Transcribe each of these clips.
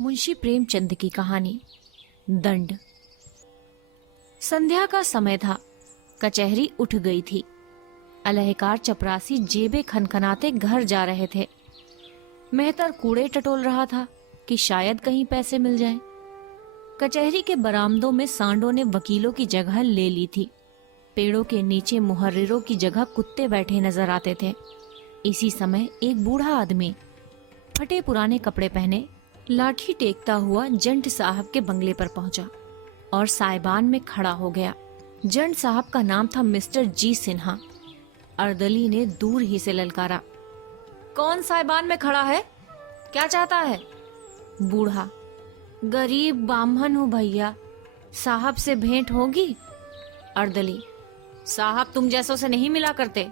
मुंशी प्रेमचंद की कहानी दंड। संध्या का समय था। कचहरी उठ गई थी। अलहकार चपरासी जेबे खनखनाते घर जा रहे थे। मेहतर कूड़े टटोल रहा था कि शायद कहीं पैसे मिल जाएं। कचहरी के बरामदों में सांडों ने वकीलों की जगह ले ली थी। पेड़ों के नीचे मुहर्रिरों की जगह कुत्ते बैठे नजर आते थे। इसी समय एक बूढ़ा आदमी फटे पुराने कपड़े पहने लाठी टेकता हुआ जंट साहब के बंगले पर पहुंचा और साइबान में खड़ा हो गया। जंट साहब का नाम था मिस्टर जी सिन्हा। अर्दली ने दूर ही से ललकारा, कौन साइबान में खड़ा है? क्या चाहता है? बूढ़ा, गरीब बामहन हूँ भैया, साहब से भेंट होगी? अर्दली, साहब तुम जैसों से नहीं मिला करते।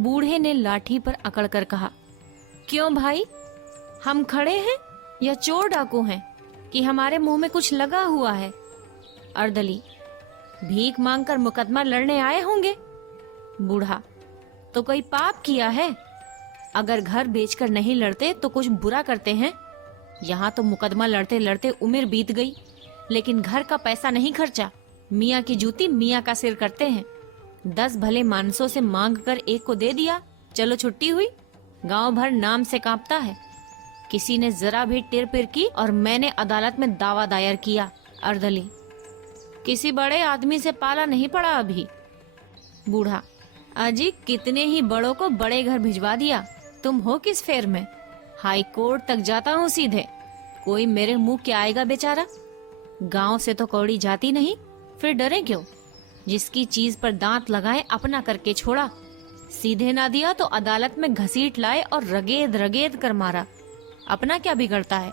बूढ़े ने लाठी पर अकड़ कर कहा, क्यों भाई, हम खड़े हैं या चोर डाकू हैं कि हमारे मुंह में कुछ लगा हुआ है? अर्दली, भीख मांगकर मुकदमा लड़ने आए होंगे। बूढ़ा, तो कोई पाप किया है? अगर घर बेचकर नहीं लड़ते तो कुछ बुरा करते हैं। यहाँ तो मुकदमा लड़ते लड़ते उम्र बीत गई, लेकिन घर का पैसा नहीं खर्चा। मियाँ की जूती मियाँ का सिर करते हैं। 10 भले मानसों से मांग कर एक को दे दिया, चलो छुट्टी हुई। गांव भर नाम से कांपता है। किसी ने जरा भी टिर पिर की और मैंने अदालत में दावा दायर किया। अर्दली, किसी बड़े आदमी से पाला नहीं पड़ा अभी। बूढ़ा, अजी कितने ही बड़ों को बड़े घर भिजवा दिया, तुम हो किस फेर में? हाई कोर्ट तक जाता हूँ सीधे, कोई मेरे मुंह क्या आएगा बेचारा। गांव से तो कौड़ी जाती नहीं, फिर डरे क्यों? जिसकी चीज पर दांत लगाए अपना करके छोड़ा। सीधे ना दिया तो अदालत में घसीट लाए और रगेद रगेद कर मारा। अपना क्या बिगड़ता है?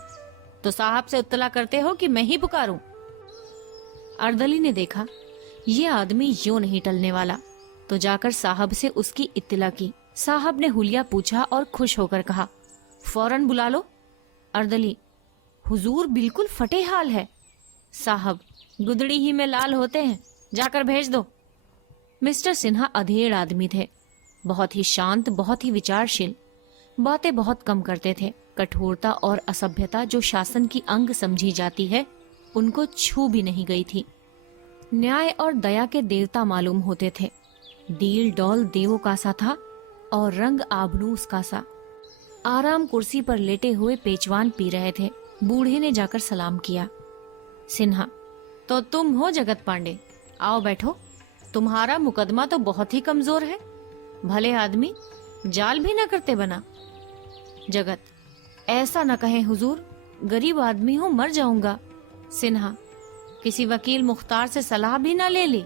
तो साहब से उतला करते हो कि मैं ही पुकारूं? अर्दली ने देखा ये आदमी यूं नहीं टलने वाला, तो जाकर साहब से उसकी इत्तला की। साहब ने हुलिया पूछा और खुश होकर कहा, फौरन बुला लो। अर्दली, हुजूर बिल्कुल फटे हाल है। साहब, गुदड़ी ही में लाल होते हैं, जाकर भेज दो। मिस्टर सिन्हा अधेड़ आदमी थे, बहुत ही शांत, बहुत ही विचारशील, बातें बहुत कम करते थे। कठोरता और असभ्यता जो शासन की अंग समझी जाती है, उनको छू भी नहीं गई थी। न्याय और दया के देवता मालूम होते थे। डील डौल देवों का सा था और रंग आबनूस का सा। आराम कुर्सी पर लेटे हुए पेचवान पी रहे थे। बूढ़े ने जाकर सलाम किया। सिन्हा, तो तुम हो जगत पांडे, आओ बैठो। तुम्हारा मुकदमा तो बहुत ही कमजोर है। भले आदमी, जाल भी न करते बना। जगत, ऐसा न कहें हुजूर, गरीब आदमी हूँ, मर जाऊंगा। सिन्हा, किसी वकील मुख्तार से सलाह भी ना ले ली?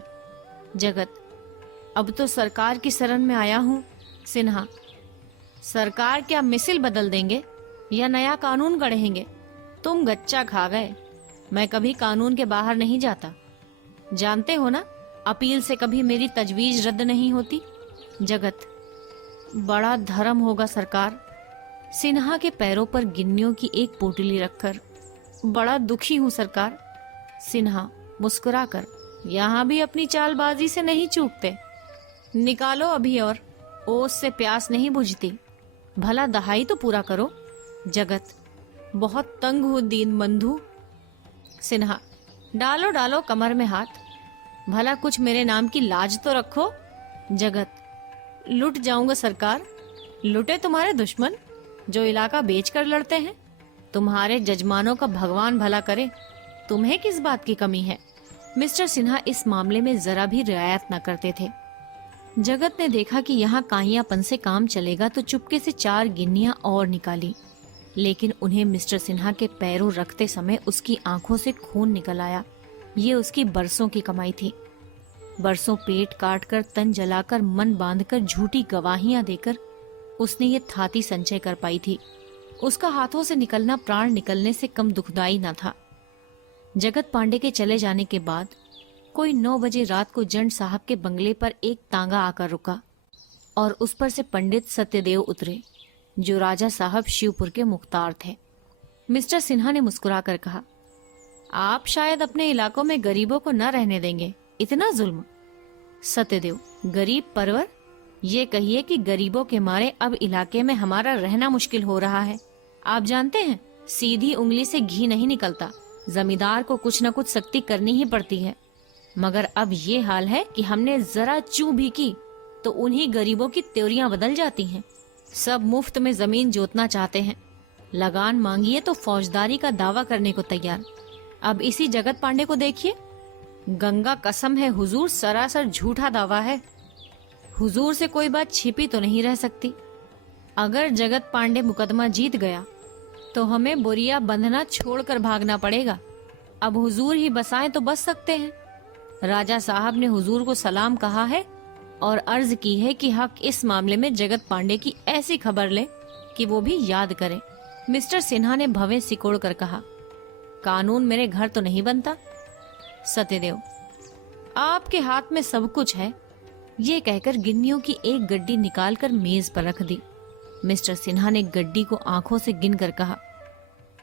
जगत, अब तो सरकार की शरण में आया हूँ। सिन्हा, सरकार क्या मिसिल बदल देंगे या नया कानून गढ़ेंगे? तुम गच्चा खा गए। मैं कभी कानून के बाहर नहीं जाता। जानते हो ना, अपील से कभी मेरी तजवीज रद्द नहीं होती। जगत, बड़ा धर्म होगा सरकार। सिन्हा के पैरों पर गिन्नियों की एक पोटली रखकर, बड़ा दुखी हूँ सरकार। सिन्हा मुस्कुराकर, यहाँ भी अपनी चालबाजी से नहीं चूकते। निकालो अभी और, ओस से प्यास नहीं बुझती। भला दहाई तो पूरा करो। जगत, बहुत तंग हूँ दीन बंधु। सिन्हा, डालो डालो कमर में हाथ, भला कुछ मेरे नाम की लाज तो रखो। जगत, लुट जाऊंगा सरकार। लुटे तुम्हारे दुश्मन जो इलाका बेचकर लड़ते हैं। तुम्हारे जजमानों का भगवान भला करे, तुम्हें किस बात की कमी है? मिस्टर सिन्हा इस मामले में जरा भी रियायत न करते थे। जगत ने देखा कि यहाँ काहियापन से काम चलेगा, तो चुपके से 4 गिन्नियां और निकाली, लेकिन उन्हें मिस्टर सिन्हा के पैरों रखते समय उसकी आंखों से खून निकल आया। ये उसकी बरसों की कमाई थी। बरसों पेट काट कर, तन जलाकर, मन बांधकर, झूठी गवाहियां देकर उसने ये थाती संचय कर पाई थी। उसका हाथों से निकलना प्राण निकलने से कम दुखदाई न था। जगत पांडे के चले जाने के बाद कोई 9 बजे रात को जंट साहब के बंगले पर एक तांगा आकर रुका और उस पर से पंडित सत्यदेव उतरे, जो राजा साहब शिवपुर के मुख्तार थे। मिस्टर सिन्हा ने मुस्कुराकर कहा, आप शायद अपने इलाकों में गरीबों को न रहने देंगे, इतना जुल्म? सत्यदेव, गरीब परवर, ये कहिए कि गरीबों के मारे अब इलाके में हमारा रहना मुश्किल हो रहा है। आप जानते हैं सीधी उंगली से घी नहीं निकलता, जमींदार को कुछ न कुछ सख्ती करनी ही पड़ती है। मगर अब ये हाल है कि हमने जरा चू भी की तो उन्हीं गरीबों की त्योरियां बदल जाती हैं। सब मुफ्त में जमीन जोतना चाहते हैं, लगान मांगिए तो फौजदारी का दावा करने को तैयार। अब इसी जगत पांडे को देखिए, गंगा कसम है हुजूर, सरासर झूठा दावा है। हुजूर से कोई बात छिपी तो नहीं रह सकती। अगर जगत पांडे मुकदमा जीत गया तो हमें बोरिया बंधना छोड़कर भागना पड़ेगा। अब हुजूर ही बसाएं तो बच सकते हैं। राजा साहब ने हुजूर को सलाम कहा है और अर्ज की है कि हक इस मामले में जगत पांडे की ऐसी खबर ले कि वो भी याद करे। मिस्टर सिन्हा ने भवें सिकोड़ कर कहा, कानून मेरे घर तो नहीं बनता। सत्यदेव, आपके हाथ में सब कुछ है। ये कहकर गिन्नियों की एक गड्डी निकालकर मेज पर रख दी। मिस्टर सिन्हा ने गड्डी को आंखों से गिनकर कहा,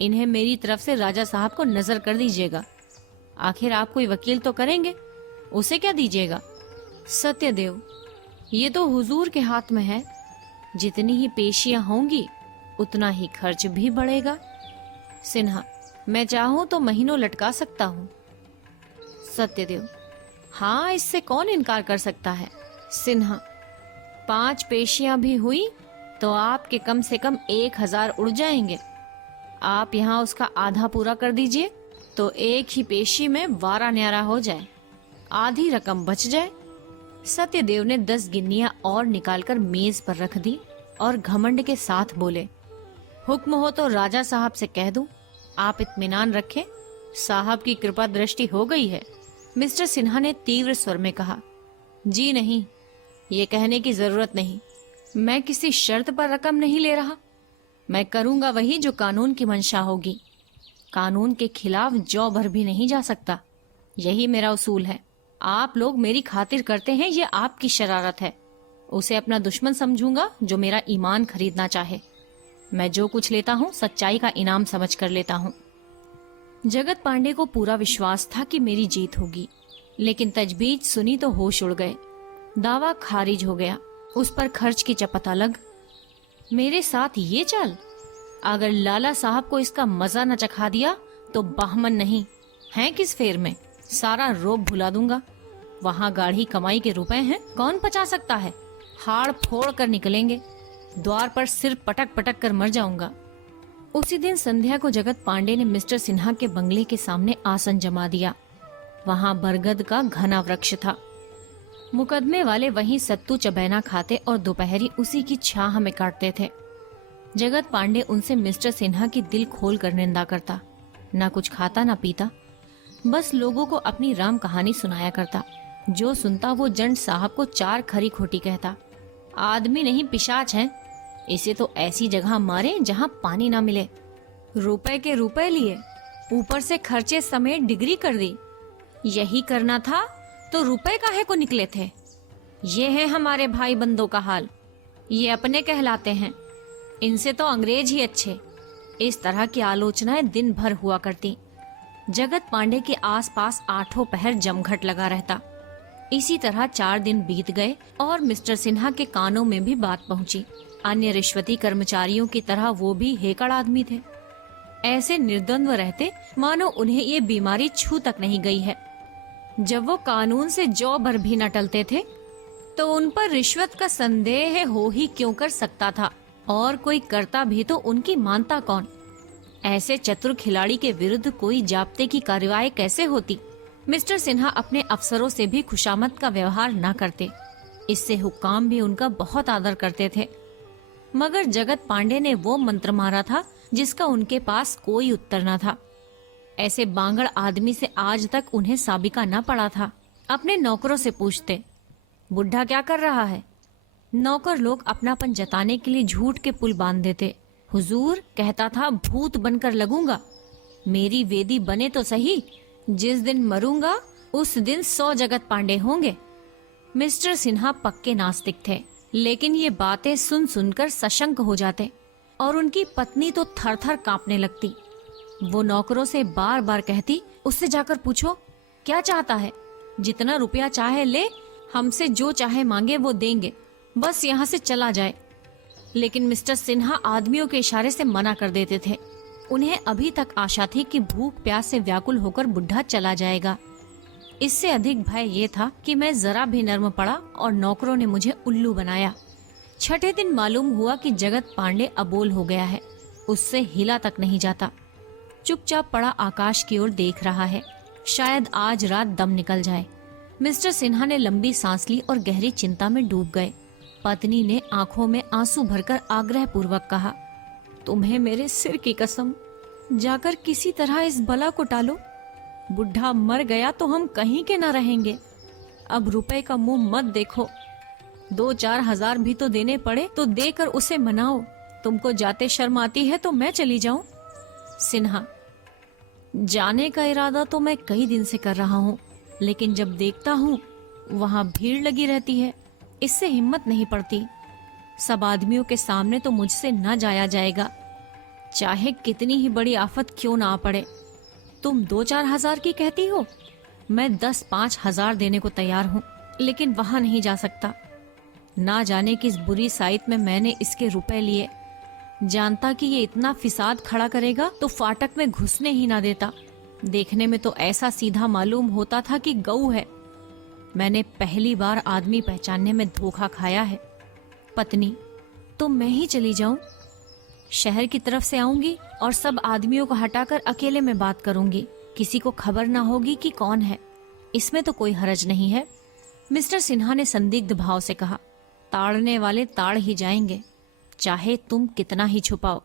इन्हें मेरी तरफ से राजा साहब को नजर कर दीजिएगा। आखिर आप कोई वकील तो करेंगे, उसे क्या दीजिएगा? सत्यदेव, ये तो हुजूर के हाथ में है। जितनी ही पेशियां होंगी उतना ही खर्च भी बढ़ेगा। सिन्हा, मैं चाहूं तो महीनों लटका सकता हूँ। सत्यदेव, हाँ, इससे कौन इनकार कर सकता है। सिन्हा, 5 पेशियां भी हुई तो आपके कम से कम 1000 उड़ जाएंगे। आप यहाँ उसका आधा पूरा कर दीजिए तो एक ही पेशी में वारा न्यारा हो जाए, आधी रकम बच जाए। सत्यदेव ने 10 गिन्नियां और निकालकर मेज पर रख दी और घमंड के साथ बोले, हुक्म हो तो राजा साहब से कह दूं, आप इत्मीनान रखें, साहब की कृपा दृष्टि हो गई है। मिस्टर सिन्हा ने तीव्र स्वर में कहा, जी नहीं, ये कहने की जरूरत नहीं। मैं किसी शर्त पर रकम नहीं ले रहा। मैं करूंगा वही जो कानून की मंशा होगी। कानून के खिलाफ जौ भर भी नहीं जा सकता, यही मेरा उसूल है। आप लोग मेरी खातिर करते हैं, ये आपकी शरारत है। उसे अपना दुश्मन समझूंगा जो मेरा ईमान खरीदना चाहे। मैं जो कुछ लेता हूँ सच्चाई का इनाम समझ कर लेता हूँ। जगत पांडे को पूरा विश्वास था कि मेरी जीत होगी, लेकिन तजवीज सुनी तो होश उड़ गए। दावा खारिज हो गया, उस पर खर्च की चपत अलग। मेरे साथ ये चाल, अगर लाला साहब को इसका मजा न चखा दिया तो बाहमन नहीं हैं किस फेर में, सारा रोब भुला दूंगा। वहाँ गाढ़ी कमाई के रुपए हैं, कौन पचा सकता है। हाड़ फोड़ कर निकलेंगे, द्वार पर सिर पटक पटक कर मर जाऊंगा। उसी दिन संध्या को जगत पांडे ने मिस्टर सिन्हा के बंगले के सामने आसन जमा दिया। वहाँ बरगद का घना वृक्ष था। मुकदमे वाले वहीं सत्तू चबैना खाते और दोपहरी उसी की छाह में काटते थे। जगत पांडे उनसे मिस्टर सिन्हा की दिल खोल कर निंदा करता, ना कुछ खाता ना पीता, बस लोगों को अपनी राम कहानी सुनाया करता। जो सुनता वो जंड साहब को 4 खरी खोटी कहता। आदमी नहीं पिशाच है, इसे तो ऐसी जगह मारे जहाँ पानी ना मिले। रुपए के रुपए लिए, ऊपर से खर्चे समेत डिग्री कर दी। यही करना था तो रुपए काहे को निकले थे। ये है हमारे भाई बंदों का हाल, ये अपने कहलाते हैं, इनसे तो अंग्रेज ही अच्छे। इस तरह की आलोचनाएं दिन भर हुआ करती। जगत पांडे के आसपास 8 पहर जमघट लगा रहता। इसी तरह 4 दिन बीत गए और मिस्टर सिन्हा के कानों में भी बात पहुंची। अन्य रिश्वती कर्मचारियों की तरह वो भी हेकड़ आदमी थे। ऐसे निर्द्वंद्व रहते मानो उन्हें ये बीमारी छू तक नहीं गई है। जब वो कानून से जौ भर भी न टलते थे तो उन पर रिश्वत का संदेह हो ही क्यों कर सकता था, और कोई करता भी तो उनकी मानता कौन। ऐसे चतुर खिलाड़ी के विरुद्ध कोई जाब्ते की कार्रवाई कैसे होती। मिस्टर सिन्हा अपने अफसरों से भी खुशामद का व्यवहार न करते, इससे हुक्काम भी उनका बहुत आदर करते थे। मगर जगत पांडे ने वो मंत्र मारा था जिसका उनके पास कोई उत्तर न था। ऐसे बांगड़ आदमी से आज तक उन्हें साबिका न पड़ा था। अपने नौकरों से पूछते, बुढ़ा क्या कर रहा है। नौकर लोग अपनापन जताने के लिए झूठ के पुल बांध देते। हुजूर कहता था भूत बनकर लगूंगा, मेरी वेदी बने तो सही, जिस दिन मरूंगा उस दिन 100 जगत पांडे होंगे। मिस्टर सिन्हा पक्के नास्तिक थे, लेकिन ये बातें सुन सुनकर सशंक हो जाते और उनकी पत्नी तो थर थर कांपने लगती। वो नौकरों से बार बार कहती, उससे जाकर पूछो क्या चाहता है, जितना रुपया चाहे ले, हमसे जो चाहे मांगे वो देंगे, बस यहाँ से चला जाए। लेकिन मिस्टर सिन्हा आदमियों के इशारे से मना कर देते थे। उन्हें अभी तक आशा थी कि भूख प्यास से व्याकुल होकर बुढ़ा चला जाएगा। इससे अधिक भय ये था कि मैं जरा भी नर्म पड़ा और नौकरों ने मुझे उल्लू बनाया। छठे दिन मालूम हुआ कि जगत पांडे अबोल हो गया है, उससे हिला तक नहीं जाता। चुपचाप पड़ा आकाश की ओर देख रहा है, शायद आज रात दम निकल जाए। मिस्टर सिन्हा ने लंबी सांस ली और गहरी चिंता में डूब गए। पत्नी ने आंखों में आंसू भरकर आग्रह पूर्वक कहा, तुम्हें मेरे सिर की कसम, जाकर किसी तरह इस बला को टालो। बुढ़ा मर गया तो हम कहीं के न रहेंगे। अब रुपए का मुंह मत देखो, 2-4 हजार भी तो देने पड़े तो देकर उसे मनाओ। तुमको जाते शर्म आती है तो मैं चली जाऊं। सिन्हा, जाने का इरादा तो मैं कई दिन से कर रहा हूँ, लेकिन जब देखता हूँ वहां भीड़ लगी रहती है, इससे हिम्मत नहीं पड़ती। सब आदमियों के सामने तो मुझसे न जाया जाएगा, चाहे कितनी ही बड़ी आफत क्यों ना आ पड़े। तुम 2-4 हजार की कहती हो, मैं 10-5 हजार देने को तैयार हूँ, लेकिन वहां नहीं जा सकता। ना जाने किस बुरी साइट में मैंने इसके रुपए लिए। जानता कि ये इतना फिसाद खड़ा करेगा तो फाटक में घुसने ही ना देता। देखने में तो ऐसा सीधा मालूम होता था कि गऊ है। मैंने पहली बार आदमी पहचानने में धोखा खाया है। पत्नी, तो मैं ही चली जाऊं? शहर की तरफ से आऊंगी और सब आदमियों को हटाकर अकेले में बात करूंगी। किसी को खबर ना होगी कि कौन है। इसमें तो कोई हरज नहीं है। मिस्टर सिन्हा ने संदिग्ध भाव से कहा, ताड़ने वाले ताड़ ही जाएंगे, चाहे तुम कितना ही छुपाओ।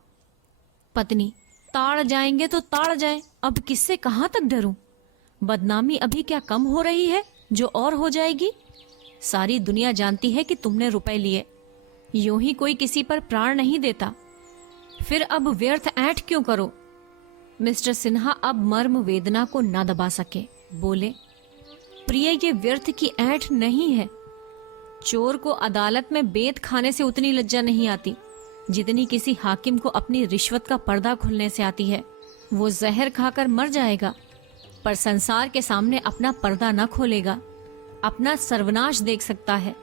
पत्नी, ताड़ जाएंगे तो ताड़ जाए, अब किससे कहां तक डरूं? बदनामी अभी क्या कम हो रही है जो और हो जाएगी? सारी दुनिया जानती है कि तुमने रुपए लिए। यूं ही कोई किसी पर प्राण नहीं देता, फिर अब व्यर्थ ऐंठ क्यों करो? मिस्टर सिन्हा अब मर्म वेदना को न दबा सके, बोले, प्रिय, ये व्यर्थ की ऐंठ नहीं है। चोर को अदालत में बेत खाने से उतनी लज्जा नहीं आती जितनी किसी हाकिम को अपनी रिश्वत का पर्दा खुलने से आती है। वो जहर खाकर मर जाएगा, पर संसार के सामने अपना पर्दा न खोलेगा। अपना सर्वनाश देख सकता है,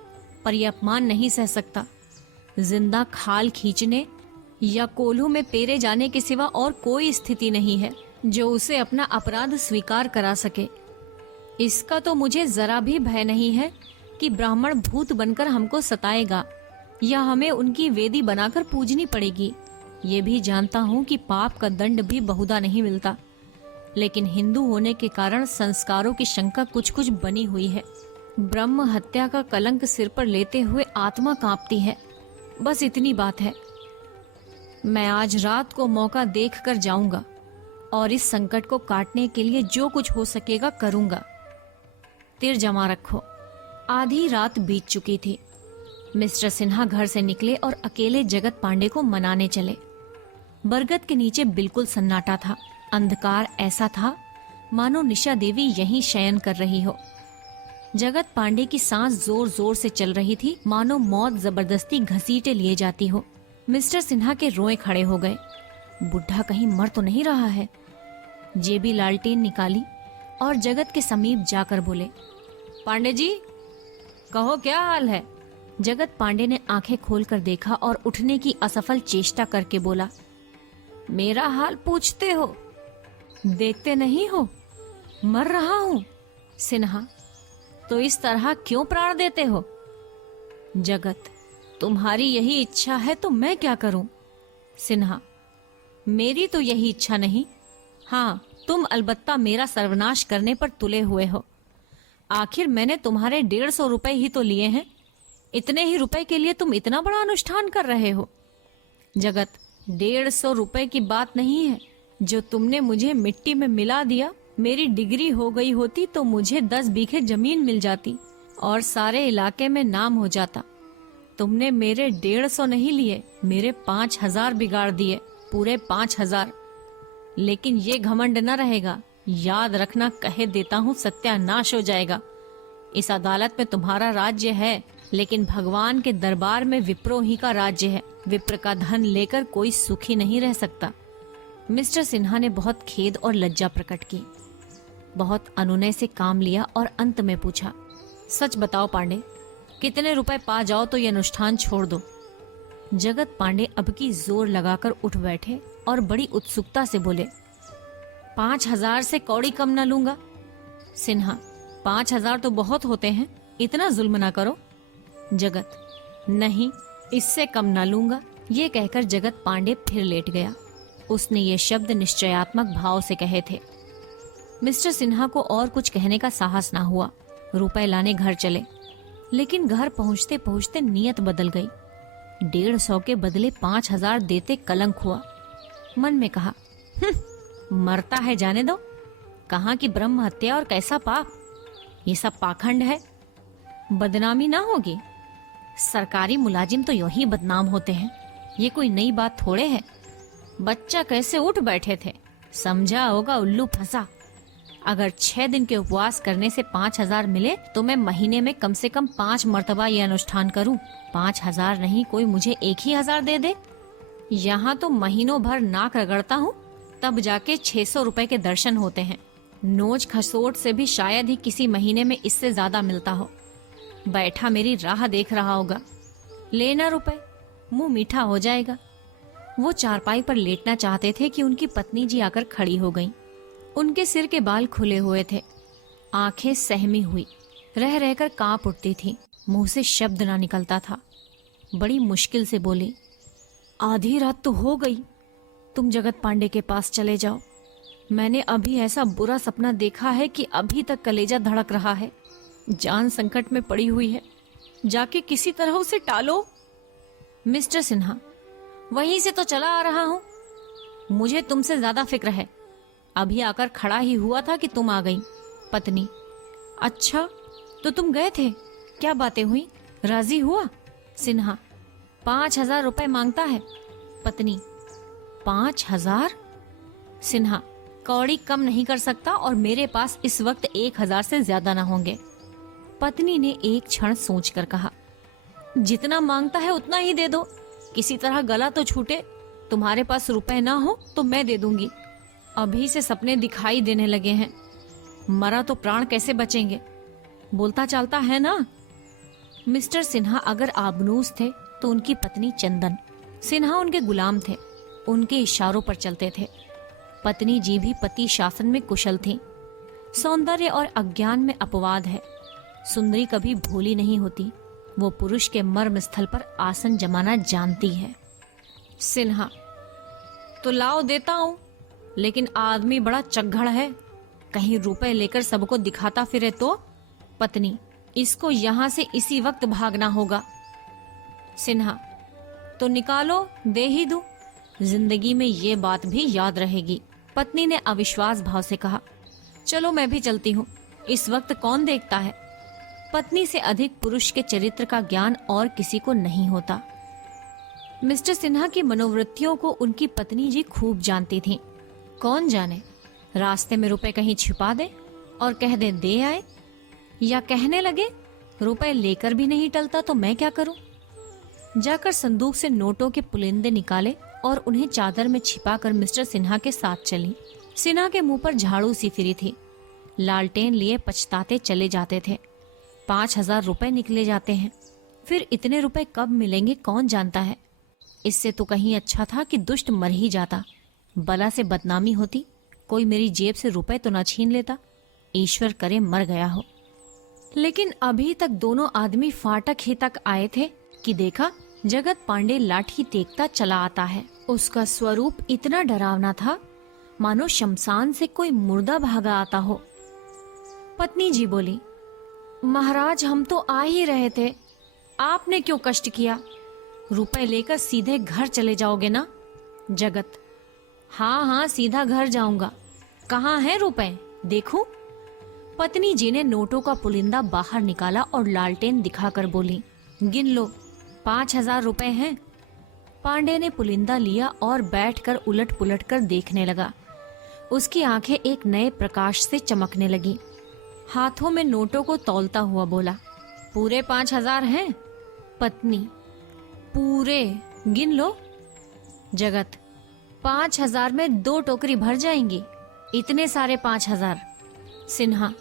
पर यह अपमान नहीं सह सकता। जिंदा खाल खींचने या कोल्हू में पेरे जाने के सिवा और कोई स्थिति नहीं है जो उसे अपना अपराध स्वीकार करा सके। इसका तो मुझे जरा भी भय नहीं है कि ब्राह्मण भूत बनकर हमको सताएगा या हमें उनकी वेदी बनाकर पूजनी पड़ेगी। ये भी जानता हूँ कि पाप का दंड भी बहुधा नहीं मिलता, लेकिन हिंदू होने के कारण संस्कारों की शंका कुछ कुछ बनी हुई है। ब्रह्म हत्या का कलंक सिर पर लेते हुए आत्मा कांपती है। बस इतनी बात है। मैं आज रात को मौका देख कर जाऊंगा और इस संकट को काटने के लिए जो कुछ हो सकेगा करूंगा। तिर जमा रखो। आधी रात बीत चुकी थी। मिस्टर सिन्हा घर से निकले और अकेले जगत पांडे को मनाने चले। बरगद के नीचे बिल्कुल सन्नाटा था। अंधकार ऐसा था मानो निशा देवी यहीं शयन कर रही हो। जगत पांडे की सांस जोर जोर से चल रही थी, मानो मौत जबरदस्ती घसीटे लिए जाती हो। मिस्टर सिन्हा के रोए खड़े हो गए। बुढ़ा कहीं मर तो नहीं रहा है? जेबी लालटेन निकाली और जगत के समीप जाकर बोले, पांडे जी, कहो क्या हाल है? जगत पांडे ने आंखें खोलकर देखा और उठने की असफल चेष्टा करके बोला, मेरा हाल पूछते हो? देखते नहीं हो मर रहा हूं। सिन्हा, तो इस तरह क्यों प्राण देते हो? जगत, तुम्हारी यही इच्छा है तो मैं क्या करूं? सिन्हा, मेरी तो यही इच्छा नहीं। हाँ, तुम अलबत्ता मेरा सर्वनाश करने पर तुले हुए हो। आखिर मैंने तुम्हारे 150 रुपए ही तो लिए हैं। इतने ही रुपए के लिए तुम इतना बड़ा अनुष्ठान कर रहे हो? जगत, 150 रुपए की बात नहीं है। जो तुमने मुझे मिट्टी में मिला दिया, मेरी डिग्री हो गई होती तो मुझे 10 बीघे जमीन मिल जाती और सारे इलाके में नाम हो जाता। तुमने मेरे 150 नहीं लिए, मेरे 5000 बिगाड़ दिए, पूरे 5000। लेकिन ये घमंड न रहेगा, याद रखना, कहे देता हूँ, सत्यानाश हो जाएगा। इस अदालत में तुम्हारा राज्य है, लेकिन भगवान के दरबार में विप्रो ही का राज्य है। विप्र का धन लेकर कोई सुखी नहीं रह सकता। मिस्टर सिन्हा ने बहुत खेद और लज्जा प्रकट की। बहुत अनुनय से काम लिया और अंत में पूछा, सच बताओ पांडे, कितने रुपए पा जाओ तो ये अनुष्ठान छोड़ दो? जगत पांडे अब की जोर लगाकर उठ बैठे और बड़ी उत्सुकता से बोले, 5,000 से कौड़ी कम न लूंगा। सिन्हा, 5,000 तो बहुत होते हैं, इतना जुल्म ना करो। जगत, नहीं, इससे कम ना लूंगा। ये कहकर जगत पांडे फिर लेट गया। उसने ये शब्द निश्चयात्मक भाव से कहे थे। मिस्टर सिन्हा को और कुछ कहने का साहस ना हुआ। रुपए लाने घर चले, लेकिन घर पहुंचते पहुंचते नियत बदल गई। 150 के बदले 5,000 देते कलंक हुआ। मन में कहा, मरता है जाने दो, कहाँ की ब्रह्म हत्या और कैसा पाप, ये सब पाखंड है, बदनामी ना होगी। सरकारी मुलाजिम तो यूं ही बदनाम होते हैं, ये कोई नई बात थोड़े है। बच्चा कैसे उठ बैठे थे, समझा होगा उल्लू फंसा। अगर 6 दिन के उपवास करने से 5,000 मिले तो मैं महीने में कम से कम 5 मर्तबा ये अनुष्ठान करूं। 5,000 नहीं, कोई मुझे 1,000 दे दे। यहाँ तो महीनों भर नाक रगड़ता हूँ, तब जाके 600 रुपए के दर्शन होते हैं। नोच खसोट से भी शायद ही किसी महीने में इससे ज्यादा मिलता हो। बैठा मेरी राह देख रहा होगा, लेना रुपए, मुंह मीठा हो जाएगा। वो चारपाई पर लेटना चाहते थे कि उनकी पत्नी जी आकर खड़ी हो गईं। उनके सिर के बाल खुले हुए थे, आंखें सहमी हुई, रह रहकर कांप उठती थी, मुंह से शब्द ना निकलता था। बड़ी मुश्किल से बोली, आधी रात तो हो गई, तुम जगत पांडे के पास चले जाओ। मैंने अभी ऐसा बुरा सपना देखा है कि अभी तक कलेजा धड़क रहा है। जान संकट में पड़ी हुई है, जाके किसी तरह उसे टालो। मिस्टर सिन्हा, वहीं से तो चला आ रहा हूं, मुझे तुमसे ज्यादा फिक्र है। अभी आकर खड़ा ही हुआ था कि तुम आ गई। पत्नी, अच्छा तो तुम गए थे, क्या बातें हुई, राजी हुआ? सिन्हा, 5,000 रुपए मांगता है। पत्नी, 5,000? सिन्हा, कौड़ी कम नहीं कर सकता और मेरे पास इस वक्त 1,000 से ज्यादा ना होंगे। पत्नी ने एक क्षण सोचकर कहा, जितना मांगता है उतना ही दे दो, किसी तरह गला तो छूटे। तुम्हारे पास रुपए ना हो तो मैं दे दूंगी। अभी से सपने दिखाई देने लगे हैं, मरा तो प्राण कैसे बचेंगे, बोलता चालता है ना। मिस्टर सिन्हा अगर आबनूस थे तो उनकी पत्नी चंदन। सिन्हा उनके गुलाम थे, उनके इशारों पर चलते थे। पत्नी जी भी पति शासन में कुशल थी। सौंदर्य और अज्ञान में अपवाद है। सुंदरी कभी भोली नहीं होती, वो पुरुष के मर्म स्थल पर आसन जमाना जानती है। सिन्हा, तो लाओ देता हूं, लेकिन आदमी बड़ा चग्घड़ है, कहीं रुपए लेकर सबको दिखाता फिरे तो। पत्नी, इसको यहां से इसी वक्त भागना होगा। सिन्हा, तो निकालो, दे ही दूं, जिंदगी में ये बात भी याद रहेगी। पत्नी ने अविश्वास भाव से कहा, चलो मैं भी चलती हूँ, इस वक्त कौन देखता है। पत्नी से अधिक पुरुष के चरित्र का ज्ञान और किसी को नहीं होता। मिस्टर सिन्हा की मनोवृत्तियों को उनकी पत्नी जी खूब जानती थीं। कौन जाने, रास्ते में रुपए कहीं छिपा दे और कह दे आए, या कहने लगे रुपए लेकर भी नहीं टलता तो मैं क्या करूं। जाकर संदूक से नोटों के पुलिंदे निकाले और उन्हें चादर में छिपाकर मिस्टर सिन्हा के साथ चली। सिन्हा के मुंह पर झाड़ू सी फिरी थी, लालटेन लिए पछताते चले जाते थे। 5,000 रुपए निकले जाते हैं, फिर इतने रुपए कब मिलेंगे कौन जानता है। इससे तो कहीं अच्छा था कि दुष्ट मर ही जाता, बला से बदनामी होती, कोई मेरी जेब से रुपए तो ना छीन लेता। ईश्वर करे मर गया हो। लेकिन अभी तक दोनों आदमी फाटक ही तक आए थे कि देखा जगत पांडे लाठी तेकता चला आता है। उसका स्वरूप इतना डरावना था मानो शमशान से कोई मुर्दा भागा आता हो। पत्नी जी बोली, महाराज हम तो आ ही रहे थे, आपने क्यों कष्ट किया, रुपए लेकर सीधे घर चले जाओगे ना। जगत, हाँ हाँ सीधा घर जाऊंगा, कहाँ है रुपए देखूं। पत्नी जी ने नोटों का पुलिंदा बाहर निकाला और लालटेन दिखाकर बोली, गिन लो, 5,000 रुपए हैं। पांडे ने पुलिंदा लिया और बैठकर उलट पुलट कर देखने लगा। उसकी आंखें एक नए प्रकाश से चमकने लगी। हाथों में नोटों को तौलता हुआ बोला, पूरे 5,000 हैं। पत्नी, पूरे, गिन लो। जगत, 5,000 में 2 टोकरी भर जाएंगी, इतने सारे 5,000। सिन्हा,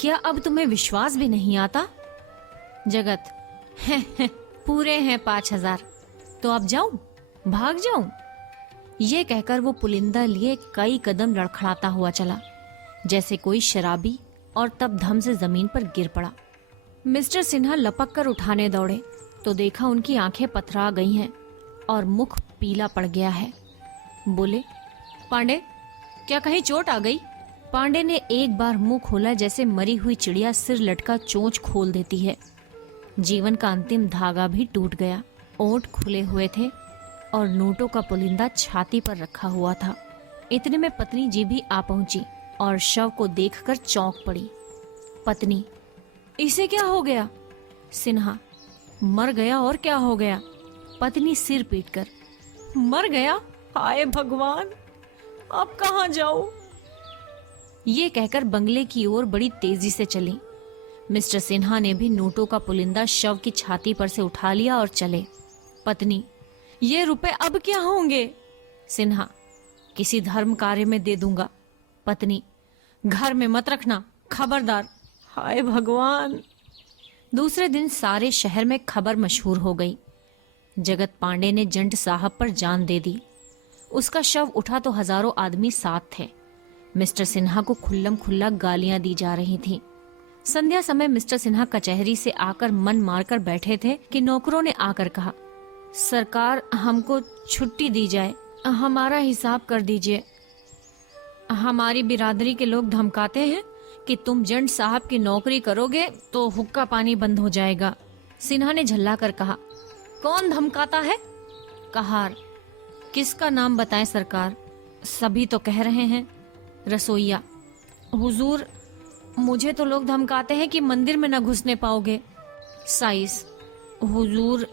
क्या अब तुम्हें विश्वास भी नहीं आता। जगत, पूरे हैं 5,000, तो अब जाऊं, भाग जाऊं। ये कहकर वो पुलिंदा लिए कई कदम लड़खड़ाता हुआ चला, जैसे कोई शराबी, और तब धम से जमीन पर गिर पड़ा। मिस्टर सिन्हा लपक कर उठाने दौड़े तो देखा उनकी आंखें पथरा गई हैं और मुख पीला पड़ गया है। बोले, पांडे, क्या कहीं चोट आ गई? पांडे ने एक बार मुंह खोला जैसे मरी हुई चिड़िया सिर लटका चोंच खोल देती है। जीवन का अंतिम धागा भी टूट गया। ओंठ खुले हुए थे और नोटों का पुलिंदा छाती पर रखा हुआ था। इतने में पत्नी जी भी आ पहुंची और शव को देखकर चौंक पड़ी। पत्नी, इसे क्या हो गया? सिन्हा, मर गया और क्या हो गया? पत्नी सिर पीटकर, मर गया? हाय भगवान, अब कहाँ जाऊं? ये कहकर बंगले की ओर बड़ी तेजी से चली। मिस्टर सिन्हा ने भी नोटों का पुलिंदा शव की छाती पर से उठा लिया और चले। पत्नी, ये रुपए अब क्या होंगे? सिन्हा, किसी धर्म कार्य में दे दूंगा। पत्नी, घर में मत रखना, खबरदार। हाय भगवान। दूसरे दिन सारे शहर में खबर मशहूर हो गई। जगत पांडे ने जंट साहब पर जान दे दी। उसका शव उठा तो हजारों आदमी साथ थे। मिस्टर सिन्हा को खुल्लम खुल्ला गालियां दी जा रही थीं। संध्या समय मिस्टर सिन्हा कचहरी से आकर मन मारकर बैठे थे कि नौकरों ने आकर कहा, सरकार, हमको छुट्टी दी जाए, हमारा हिसाब कर दीजिए। हमारी बिरादरी के लोग धमकाते हैं कि तुम जंट साहब की नौकरी करोगे तो हुक्का पानी बंद हो जाएगा। सिन्हा ने झल्ला कर कहा, कौन धमकाता है? कहार, किसका नाम बताएं सरकार? सभी तो कह रहे हैं। रसोइया, हुजूर, मुझे तो लोग धमकाते हैं कि मंदिर में न घुसने पाओगे। साइस, हुजूर,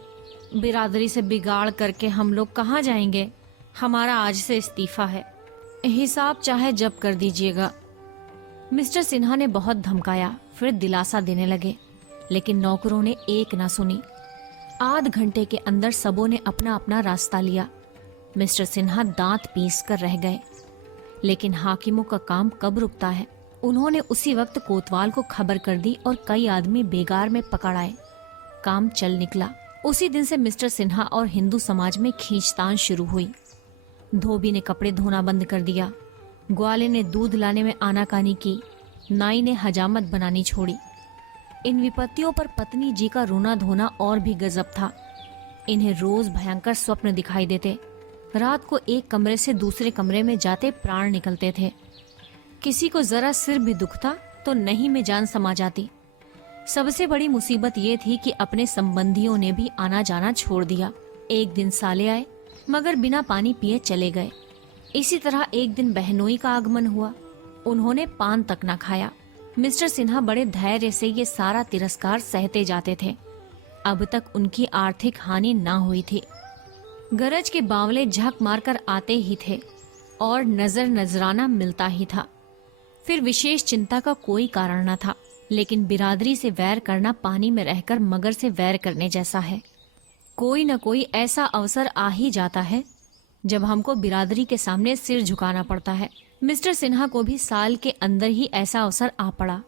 बिरादरी से बिगाड़ करके हम लोग कहाँ जाएंगे? हमारा आज से इस्तीफा है, हिसाब चाहे जब कर दीजिएगा। मिस्टर सिन्हा ने बहुत धमकाया, फिर दिलासा देने लगे, लेकिन नौकरों ने एक न सुनी। आध घंटे के अंदर सबों ने अपना अपना रास्ता लिया। मिस्टर सिन्हा दांत पीस कर रह गए, लेकिन हाकिमों का काम कब रुकता है। उन्होंने उसी वक्त कोतवाल को खबर कर दी और कई आदमी बेगार में पकड़ आए। काम चल निकला। उसी दिन से मिस्टर सिन्हा और हिंदू समाज में खींचतान शुरू हुई। धोबी ने कपड़े धोना बंद कर दिया, ग्वाले ने दूध लाने में आनाकानी की, नाई ने हजामत बनानी छोड़ी। इन विपत्तियों पर पत्नी जी का रोना धोना और भी गजब था। इन्हें रोज भयंकर स्वप्न दिखाई देते। रात को एक कमरे से दूसरे कमरे में जाते प्राण निकलते थे। किसी को जरा सिर भी दुखता तो नहीं में जान समा जाती। सबसे बड़ी मुसीबत ये थी कि अपने संबंधियों ने भी आना जाना छोड़ दिया। एक दिन साले आए मगर बिना पानी पिए चले गए। इसी तरह एक दिन बहनोई का आगमन हुआ। उन्होंने पान तक न खाया। मिस्टर सिन्हा बड़े धैर्य से ये सारा तिरस्कार सहते जाते थे। अब तक उनकी आर्थिक हानि न हुई थी। गरज के बावले झक मारकर आते ही थे और नजर नजराना मिलता ही था। फिर विशेष चिंता का कोई कारण न था। लेकिन बिरादरी से वैर करना पानी में रहकर मगर से वैर करने जैसा है। कोई न कोई ऐसा अवसर आ ही जाता है जब हमको बिरादरी के सामने सिर झुकाना पड़ता है। मिस्टर सिन्हा को भी साल के अंदर ही ऐसा अवसर आ पड़ा।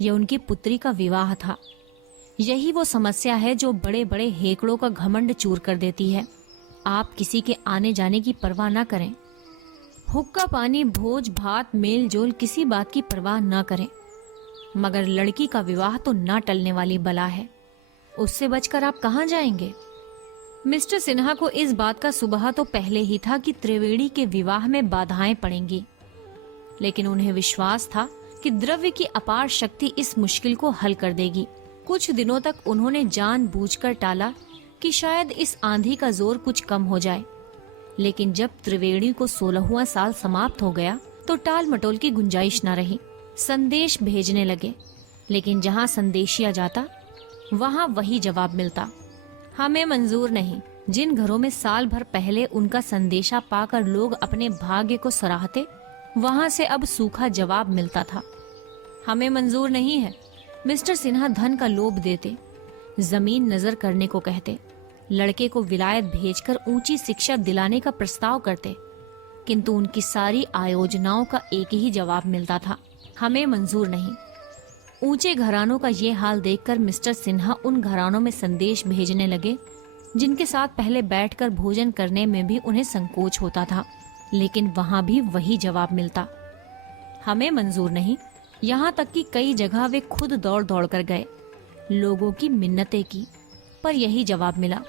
यह उनकी पुत्री का विवाह था। यही वो समस्या है जो बड़े बड़े हेकड़ों का घमंड चूर कर देती है। आप किसी के आने जाने की परवाह न करें। हुक्का पानी, भोज भात, मेल जोल, किसी बात की परवाह न करें। मगर लड़की का विवाह तो न टलने वाली बला है। उससे बचकर आप कहाँ जाएंगे? मिस्टर सिन्हा को इस बात का सुबह तो पहले ही था कि त्रिवेणी के विवाह में बाधाएं पड़ेंगी, लेकिन उन्हें विश्वास था कि द्रव्य की अपार शक्ति इस मुश्किल को हल कर देगी। कुछ दिनों तक उन्होंने जानबूझकर टाला कि शायद इस आंधी का जोर कुछ कम हो जाए, लेकिन जब त्रिवेणी को 16वां साल समाप्त हो गया तो टाल मटोल की गुंजाइश न रही। संदेश भेजने लगे, लेकिन जहाँ संदेशिया जाता वहाँ वही जवाब मिलता, हमें मंजूर नहीं। जिन घरों में साल भर पहले उनका संदेशा पाकर लोग अपने भाग्य को सराहते, वहाँ से अब सूखा जवाब मिलता था, हमें मंजूर नहीं है। मिस्टर सिन्हा धन का लोभ देते, जमीन नजर करने को कहते, लड़के को विलायत भेजकर ऊंची शिक्षा दिलाने का प्रस्ताव करते, किंतु उनकी सारी आयोजनाओं का एक ही जवाब मिलता था, हमें मंजूर नहीं। ऊंचे घरानों का ये हाल देखकर मिस्टर सिन्हा उन घरानों में संदेश भेजने लगे जिनके साथ पहले बैठकर भोजन करने में भी उन्हें संकोच होता था, लेकिन वहां भी वही जवाब मिलता, हमें मंजूर नहीं। यहाँ तक कि कई जगह वे खुद दौड़ दौड़ कर गए, लोगों की मिन्नतें की, पर यही जवाब मिला,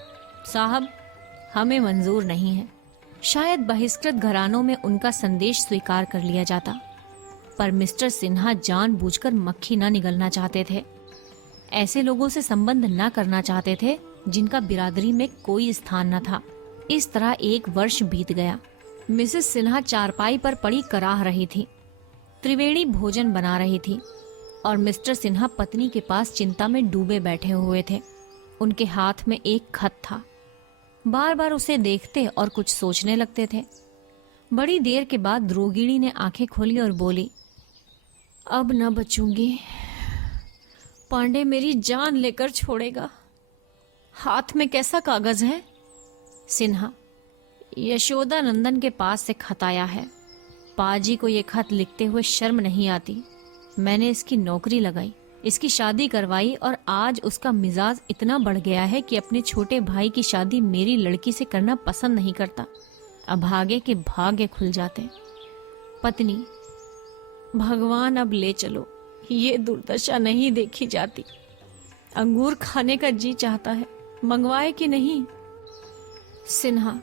साहब हमें मंजूर नहीं है। शायद बहिष्कृत घरानों में उनका संदेश स्वीकार कर लिया जाता, पर मिस्टर सिन्हा जानबूझकर मक्खी न निगलना चाहते थे। ऐसे लोगों से संबंध न करना चाहते थे जिनका बिरादरी में कोई स्थान न था। इस तरह 1 वर्ष बीत गया। मिसेस सिन्हा चारपाई पर पड़ी कराह रही थी, त्रिवेणी भोजन बना रही थी और मिस्टर सिन्हा पत्नी के पास चिंता में डूबे बैठे हुए थे। उनके हाथ में एक खत था। बार बार उसे देखते और कुछ सोचने लगते थे। बड़ी देर के बाद रोगिणी ने आंखें खोली और बोली, अब न बचूंगी, पांडे मेरी जान लेकर छोड़ेगा। हाथ में कैसा कागज है? सिन्हा, यशोदा नंदन के पास से खत आया है। पाजी को ये खत लिखते हुए शर्म नहीं आती। मैंने इसकी नौकरी लगाई, इसकी शादी करवाई और आज उसका मिजाज इतना बढ़ गया है कि अपने छोटे भाई की शादी मेरी लड़की से करना पसंद नहीं करता। अभागे के भाग्य खुल जाते। पत्नी, भगवान अब ले चलो, ये दुर्दशा नहीं देखी जाती। अंगूर खाने का जी चाहता है, मंगवाए कि नहीं? सिन्हा,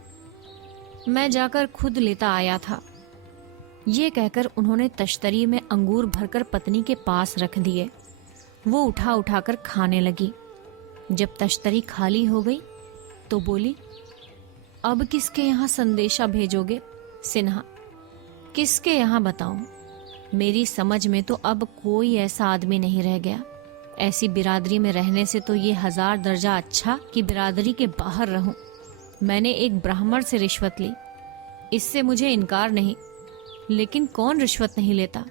मैं जाकर खुद लेता आया था। ये कहकर उन्होंने तश्तरी में अंगूर भरकर पत्नी के पास रख दिए। वो उठा उठाकर खाने लगी। जब तश्तरी खाली हो गई तो बोली, अब किसके यहाँ संदेशा भेजोगे? सिन्हा, किसके यहाँ बताऊं? मेरी समझ में तो अब कोई ऐसा आदमी नहीं रह गया। ऐसी बिरादरी में रहने से तो ये 1000 दर्जा अच्छा कि बिरादरी के बाहर रहूं। मैंने एक ब्राह्मण से रिश्वत ली, इससे मुझे इनकार नहीं, लेकिन कौन रिश्वत नहीं लेता?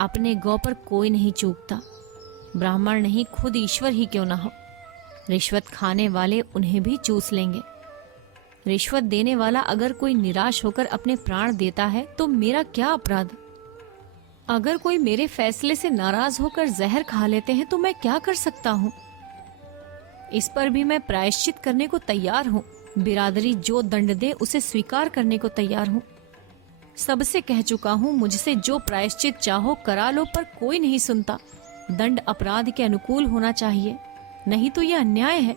अपने गौ पर कोई नहीं चूकता। ब्राह्मण नहीं, खुद ईश्वर ही क्यों ना हो। रिश्वत खाने वाले उन्हें भी चूस लेंगे। रिश्वत देने वाला अगर कोई निराश होकर अपने प्राण देता है तो मेरा क्या अपराध? अगर कोई मेरे फैसले से नाराज होकर जहर खा लेते हैं तो मैं क्या कर सकता हूं? इस पर भी मैं प्रायश्चित करने को तैयार हूं। बिरादरी जो दंड दे उसे स्वीकार करने को तैयार हूं। सबसे कह चुका हूं, मुझसे जो प्रायश्चित चाहो करा लो, पर कोई नहीं सुनता। दंड अपराध के अनुकूल होना चाहिए, नहीं तो यह अन्याय है।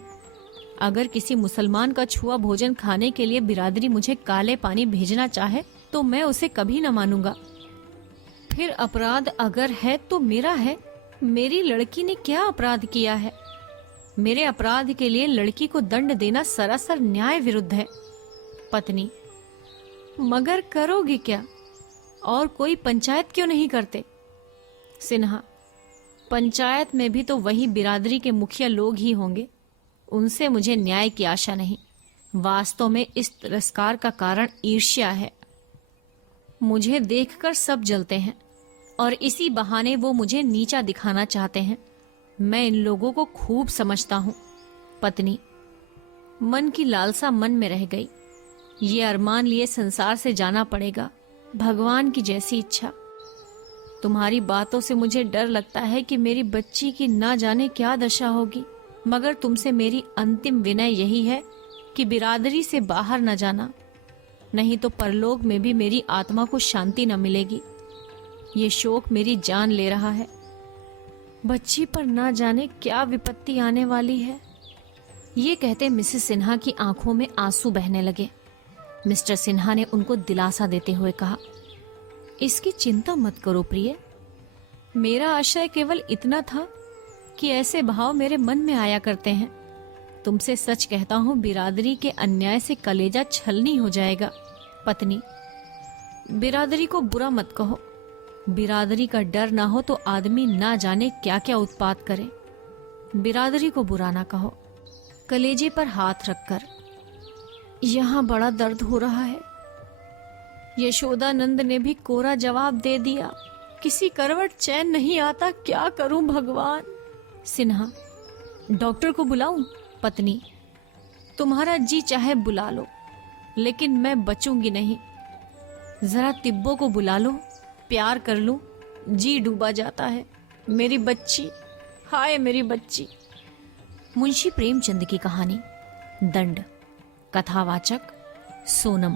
अगर किसी मुसलमान का छुआ भोजन खाने के लिए बिरादरी मुझे काले पानी भेजना चाहे तो मैं उसे कभी न मानूंगा। फिर अपराध अगर है तो मेरा है। मेरी लड़की ने क्या अपराध किया है? मेरे अपराध के लिए लड़की को दंड देना सरासर न्याय विरुद्ध है। पत्नी, मगर करोगे क्या? और कोई पंचायत क्यों नहीं करते? सिन्हा, पंचायत में भी तो वही बिरादरी के मुखिया लोग ही होंगे। उनसे मुझे न्याय की आशा नहीं। वास्तव में इस तिरस्कार का कारण ईर्ष्या है। मुझे देखकर सब जलते हैं और इसी बहाने वो मुझे नीचा दिखाना चाहते हैं। मैं इन लोगों को खूब समझता हूं। पत्नी, मन की लालसा मन में रह गई। ये अरमान लिए संसार से जाना पड़ेगा, भगवान की जैसी इच्छा। तुम्हारी बातों से मुझे डर लगता है कि मेरी बच्ची की ना जाने क्या दशा होगी, मगर तुमसे मेरी अंतिम विनय यही है कि बिरादरी से बाहर न जाना, नहीं तो परलोक में भी मेरी आत्मा को शांति न मिलेगी। ये शोक मेरी जान ले रहा है। बच्ची पर ना जाने क्या विपत्ति आने वाली है। ये कहते मिसेस सिन्हा की आंखों में आंसू बहने लगे। मिस्टर सिन्हा ने उनको दिलासा देते हुए कहा, इसकी चिंता मत करो प्रिय। मेरा आशय केवल इतना था कि ऐसे भाव मेरे मन में आया करते हैं। तुमसे सच कहता हूं, बिरादरी के अन्याय से कलेजा छलनी हो जाएगा। पत्नी, बिरादरी को बुरा मत कहो। बिरादरी का डर ना हो तो आदमी ना जाने क्या क्या उत्पात करे। बिरादरी को बुरा ना कहो। कलेजे पर हाथ रखकर, यहां बड़ा दर्द हो रहा है। यशोदानंद ने भी कोरा जवाब दे दिया। किसी करवट चैन नहीं आता, क्या करूं भगवान। सिन्हा, डॉक्टर को बुलाऊं? पत्नी, तुम्हारा जी चाहे बुला लो, लेकिन मैं बचूंगी नहीं। जरा तिब्बो को बुला लो, प्यार कर लूं। जी डूबा जाता है। मेरी बच्ची, हाय मेरी बच्ची। मुंशी प्रेमचंद की कहानी दंड। कथावाचक सोनम।